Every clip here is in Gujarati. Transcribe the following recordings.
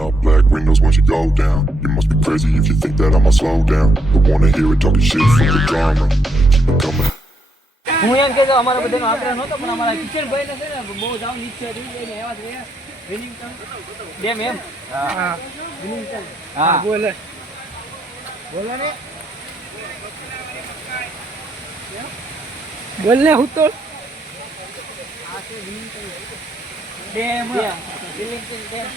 up black windows when she go down. You must be crazy if you think that I'ma slow down. Don't wanna hear it talking shit from the drama. Coming. હું એમ કે અમારા બધાનો આગ્રહ નહોતો પણ અમારા કિશનભાઈ ને છે ને બહુ જવાની ઈચ્છા હતી એટલે એવા છે વિનિંગટન ડેમ એમ હા વિનિંગટન હા બોલે ને બોલને હું તો આ છે વિનિંગટન ડેમ વિનિંગટન ડેમ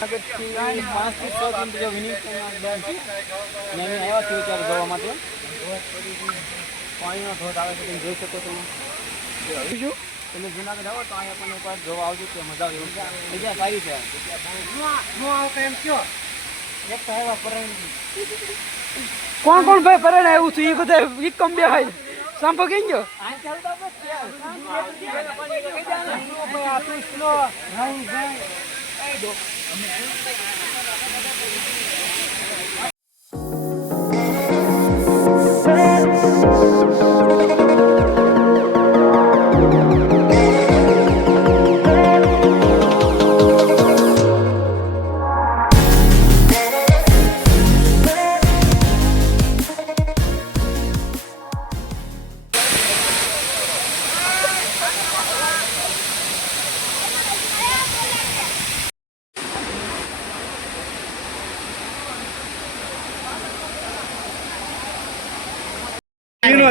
આગળથી 5 થી 6 કિલોમીટર વિનિંગટન ડેમ છે ને અમે આવ્યા છીએ ત્યારે જોવા માટે પાણીનો ધોધ આવે છે તમે જોઈ શકો છો બીજું તમે જુનાગઢ આવો તો અહીંયા પણ એકવાર જોવા આવજો કે મજા આવે જગ્યા સારી છે હું આવું એમ કયો એક તો આવ્યા પરણ કોણ ભાઈ પરણ આવ્યું છે એ બધા વિકમ બે ભાઈ સાંભો કઈ ગયો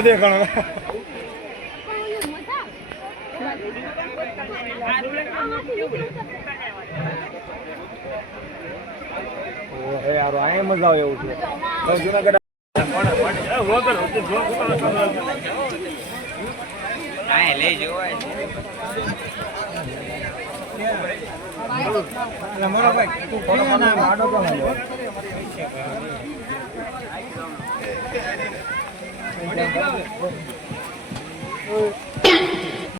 દેખાણો યાર આ મજા આવે એવું છે જુનાગઢ લઈ જવાય મોરો ભાઈ તું આડો પણ